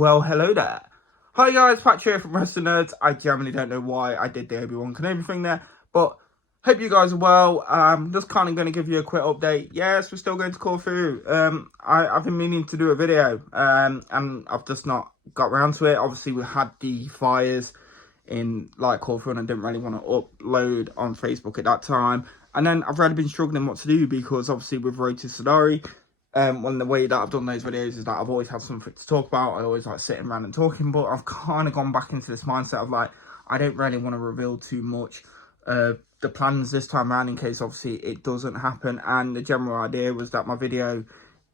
Well, hello there. Hi guys, Patch here from Wrestlingnerds. I generally don't know why I did the Obi-Wan Kenobi thing there, but hope you guys are well. Just kind of going to give you a quick update. Yes, we're still going to Corfu. I've been meaning to do a video, and I've just not got around to it. Obviously, we had the fires in like Corfu, and I didn't really want to upload on Facebook at that time. And then I've really been struggling what to do because obviously with Road to Sidari, the way that I've done those videos is that I've always had something to talk about. I always like sitting around and talking, but I've kind of gone back into this mindset of like, I don't really want to reveal too much the plans this time around in case obviously it doesn't happen. And the general idea was that my video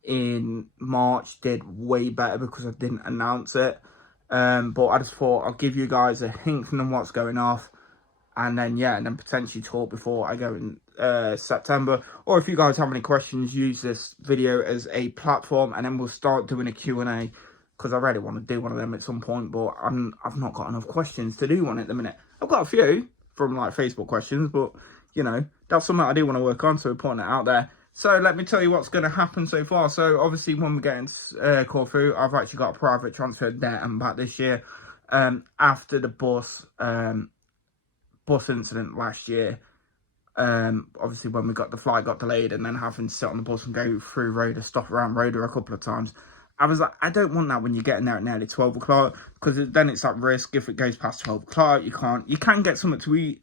in March did way better because I didn't announce it. But I just thought I'll give you guys a hint from what's going off, and then potentially talk before I go in September. Or if you guys have any questions, use this video as a platform, and then we'll start doing a Q&A, because I really want to do one of them at some point, but I've not got enough questions to do one at the minute. I've got a few from like Facebook questions, but you know, that's something I do want to work on, so we're putting it out there. So let me tell you what's going to happen so far. So obviously when we get in Corfu, I've actually got a private transfer there and back this year, after the bus incident last year. Obviously when the flight got delayed, and then having to sit on the bus and go through Rhoda, stop around Rhoda a couple of times, I was like, I don't want that when you're getting there at nearly 12 o'clock, because then it's at risk. If it goes past 12 o'clock, you can get something to eat,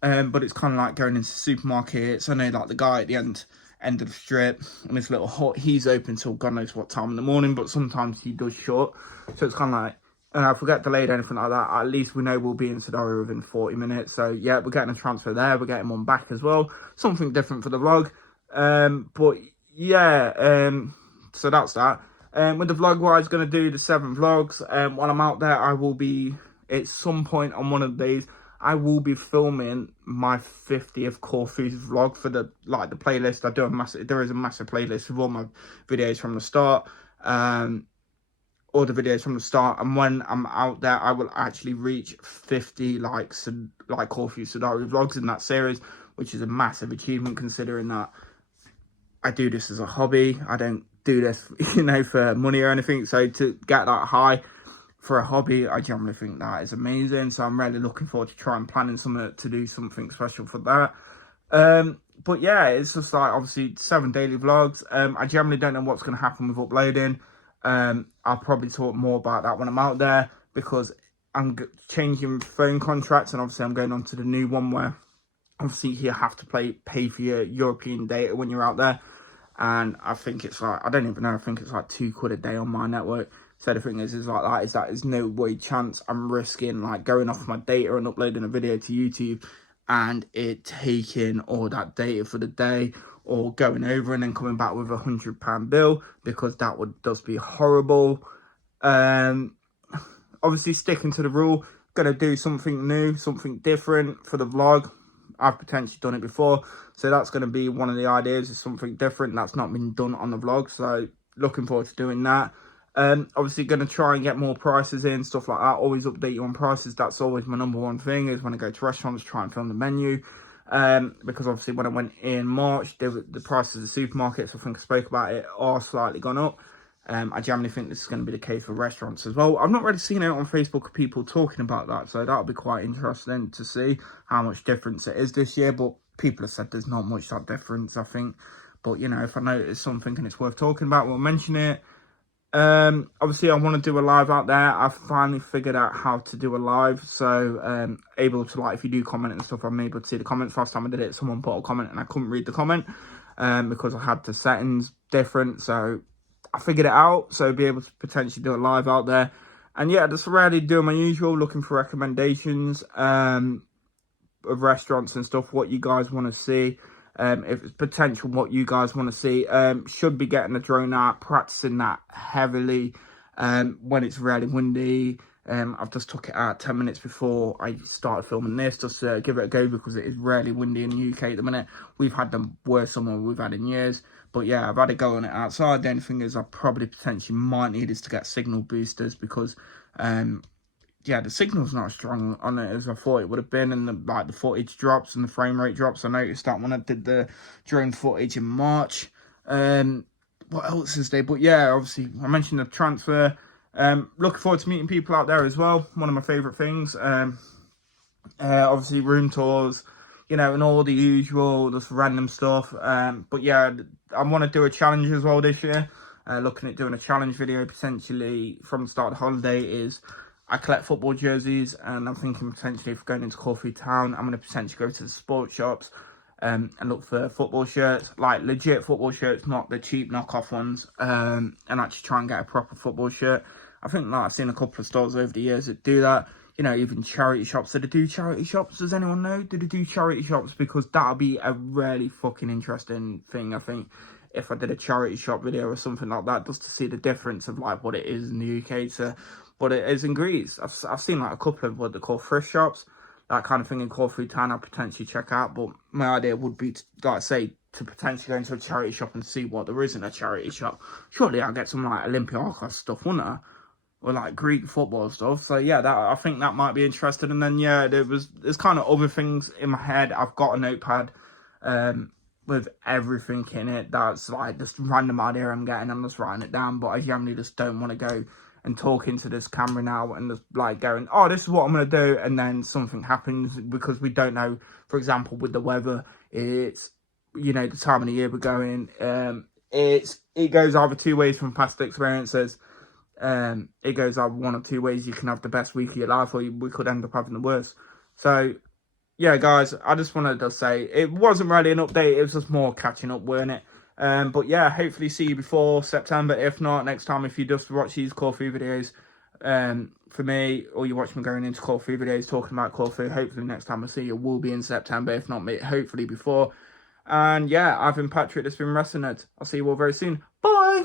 but it's kind of like going into supermarkets. I know like the guy at the end of the strip in this little hut, he's open till God knows what time in the morning, but sometimes he does shut, so it's kind of like, if we get delayed or anything like that, at least we know we'll be in Sidari within 40 minutes. So yeah, we're getting a transfer there, we're getting one back as well, something different for the vlog. But yeah, so that's that. With the vlog wise, going to do the 7 vlogs. While I'm out there, I will be, at some point on one of the days, I will be filming my 50th Corfu vlog for the playlist. There is a massive playlist with all my videos from the start, all the videos from the start, and when I'm out there, I will actually reach 50 like Corfu Sidari vlogs in that series, which is a massive achievement considering that I do this as a hobby. I don't do this, you know, for money or anything. So to get that high for a hobby, I generally think that is amazing. So I'm really looking forward to trying planning something to do something special for that. But yeah, it's just like obviously 7 daily vlogs. I generally don't know what's going to happen with uploading. I'll probably talk more about that when I'm out there, because I'm changing phone contracts, and obviously I'm going on to the new one where obviously you have to pay for your European data when you're out there. And I think it's like, I don't even know, I think it's like £2 a day on my network. So the thing is like that there's no way chance I'm risking like going off my data and uploading a video to YouTube and it taking all that data for the day, or going over and then coming back with £100 bill, because that would just be horrible. Obviously sticking to the rule, gonna do something new, something different for the vlog. I've potentially done it before, so that's going to be one of the ideas, is something different that's not been done on the vlog. So looking forward to doing that. Obviously going to try and get more prices in, stuff like that. Always update you on prices. That's always my number one thing, is when I go to restaurants, try and film the menu. Because obviously when I went in March, the prices of the supermarkets, I think I spoke about it, are slightly gone up. I generally think this is going to be the case for restaurants as well. I've not really seen it on Facebook of people talking about that, so that'll be quite interesting to see how much difference it is this year. But people have said there's not much that difference, I think. But you know, if I notice something and it's worth talking about, we'll mention it. Obviously I want to do a live out there. I've finally figured out how to do a live, so able to, like, if you do comment and stuff, I'm able to see the comments. Last time I did it, someone put a comment and I couldn't read the comment because I had the settings different. So I figured it out, so be able to potentially do a live out there. And yeah, just really doing my usual, looking for recommendations of restaurants and stuff, what you guys want to see, if it's potential what you guys want to see. Should be getting the drone out, practicing that heavily when it's really windy. I've just took it out 10 minutes before I started filming this, just to give it a go, because it is really windy in the UK at the minute. We've had the worst summer we've had in years. But yeah, I've had a go on it outside. The only thing is I probably potentially might need is to get signal boosters, because yeah, the signal's not as strong on it as I thought it would have been, and the footage drops and the frame rate drops. I noticed that when I did the drone footage in March. What else is there? But yeah, obviously I mentioned the transfer. Looking forward to meeting people out there as well. One of my favourite things. Obviously room tours, you know, and all the usual, just random stuff. But yeah, I want to do a challenge as well this year. Looking at doing a challenge video potentially from the start of the holiday is I collect football jerseys, and I'm thinking potentially if going into Corfu town, I'm going to potentially go to the sports shops and look for football shirts, like legit football shirts, not the cheap knockoff ones, and actually try and get a proper football shirt. I think like I've seen a couple of stores over the years that do that. You know, even charity shops. Do they do charity shops? Does anyone know? Do they do charity shops? Because that'll be a really fucking interesting thing, I think, if I did a charity shop video or something like that, just to see the difference of like what it is in the UK to what it is in Greece. I've seen like a couple of what they call thrift shops, that kind of thing in Corfu town. I'll potentially check out, but my idea would be to, like say, to potentially go into a charity shop and see what there is in a charity shop. Surely I'll get some like Olympiacos stuff, wouldn't I? Or like Greek football stuff. So yeah, that I think that might be interesting. And then yeah, there's kind of other things in my head. I've got a notepad with everything in it. That's like just random idea I'm getting. I'm just writing it down. But I generally just don't want to go and talk into this camera now and just like going, oh, this is what I'm gonna do, and then something happens because we don't know. For example, with the weather, it's, you know, the time of the year we're going. It goes either two ways from past experiences. It goes either one or two ways. You can have the best week of your life, or we could end up having the worst. So yeah, guys, I just wanted to say it wasn't really an update. It was just more catching up, weren't it? But yeah, hopefully see you before September. If not, next time, if you just watch these Corfu videos for me, or you watch me going into Corfu videos talking about Corfu, hopefully next time I see you will be in September. If not, hopefully before. And yeah, I've been Patrick. This has been Wrestlingnerds. I'll see you all very soon. Bye!